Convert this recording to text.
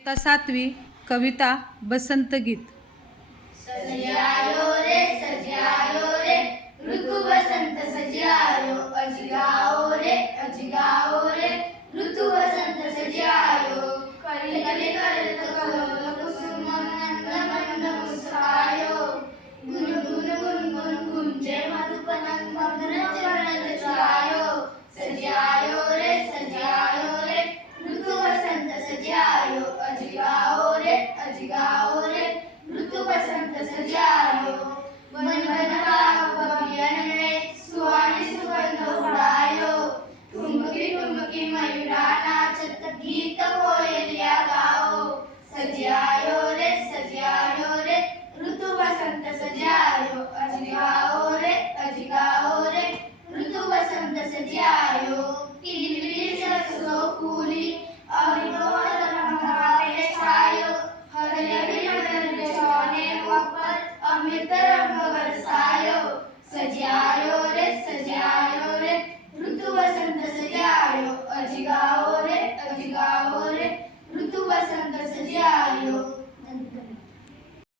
इयत्ता 7वी कविता बसंत गीत। सजियायो रे ऋतु बसंत सजियायो अज गाओ रे ऋतु बसंत सजियायो कली कली कर